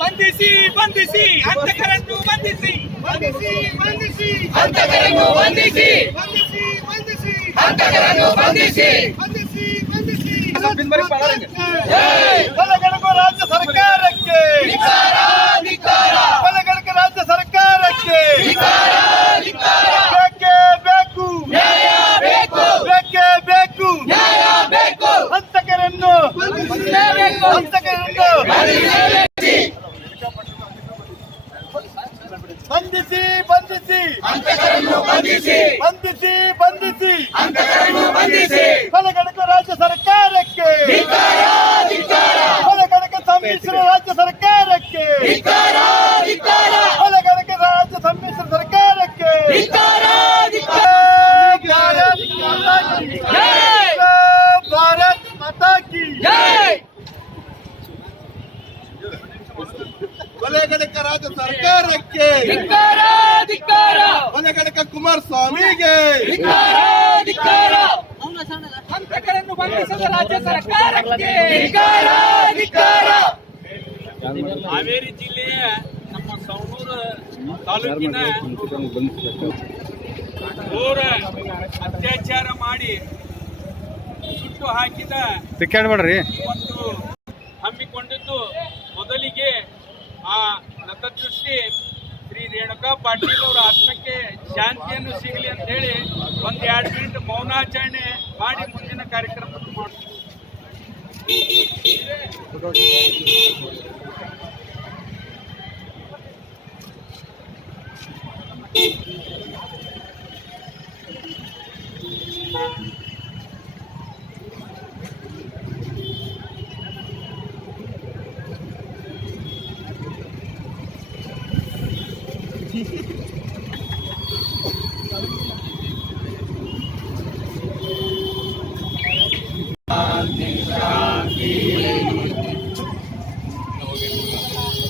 ಬಂಧಿಸಿ ಬಂಧಿಸಿ ಹಂತಕರನ್ನು ಬಂಧಿಸಿ. ಬಂಧಿಸಿ ಬಂಧಿಸಿ. ಹಂತಕರನ್ನು ಬಂಧಿಸಿ. ಬಂಧಿಸಿ ಬಂಧಿಸಿ. ಹಂತಕರನ್ನು ಬಂಧಿಸಿ. ಬಂಧಿಸಿ ಬಂಧಿಸಿ. ರಾಜ್ಯ ಸರ್ಕಾರಕ್ಕೆ. ಕೊಲೆಗಡಕು ರಾಜ್ಯ ಸರ್ಕಾರಕ್ಕೆ. ಬೇಕೇ ಬೇಕು. ನ್ಯಾಯ ಬೇಕು. ಬೇಕೇ ಬೇಕು. ನ್ಯಾಯ ಬೇಕು. ಹಂತಕರನ್ನು. ಬಂಧಿಸಲೇಬೇಕು. ಹಂತಕರನ್ನು. ಬಂಧಿಸಿ. ಹಂತಕರನ್ನು ಬಂಧಿಸಿ. ಬಂಧಿಸಿ ಬಂಧಿಸಿ. ಹಂತಕರನ್ನು ಬಂಧಿಸಿ. ಕೊಲೆಗಡಕು ರಾಜ್ಯ ಸರ್ಕಾರಕ್ಕೆ. ಧಿಕ್ಕಾರ ಧಿಕ್ಕಾರ. ಕೊಲೆಗಡಕ ಸಮ್ಮಿಶ್ರ ರಾಜ್ಯ ಸರ್ಕಾರಕ್ಕೆ. ಧಿಕ್ಕಾರ ಧಿಕ್ಕಾರ. ಕೊಲೆಗಡಕ ರಾಜ್ಯ ಸಮ್ಮಿಶ್ರ ಸರ್ಕಾರಕ್ಕೆ. ಧಿಕ್ಕಾರ ಭಾರತ್ ಮಾತಾ ಕಿ ಜೈ ಭಾರತ್ ಮಾತಾ ಕಿ ಜೈ. ರಾಜ್ಯ ಸರ್ಕಾರಕ್ಕೆ. ಕೊಲೆಗಡಕ ಕುಮಾರಸ್ವಾಮಿಗೆ. ಹಂತಕರನ್ನು ಬಂಧಿಸಿದ ರಾಜ್ಯ ಸರ್ಕಾರಕ್ಕೆ. ಹಾವೇರಿ ಜಿಲ್ಲೆಯ ನಮ್ಮ ಸವಣೂರು ತಾಲೂಕಿನ ಘೋರ ಅತ್ಯಾಚಾರ ಮಾಡಿ ಸುಟ್ಟು ಹಾಕಿದ ಮಾಡ್ರಿ ಒಂದು ಹಮ್ಮಿಕೊಂಡಿದ್ದು ಮೊದಲಿಗೆ ಆ ನತದೃಷ್ಟಿ ರೇಣುಕಾ ಪಾಟೀಲ್ ಅವರ ಆತ್ಮಕ್ಕೆ ಶಾಂತಿಯನ್ನು ಸಿಗಲಿ ಅಂತ ಹೇಳಿ ಒಂದು ಎರಡು ಮಿನಿಟ್ ಮೌನಾಚರಣೆ ಮಾಡಿ ಮುಂದಿನ ಕಾರ್ಯಕ್ರಮವನ್ನು ಮಾಡ್ತೀವಿ. Yeah.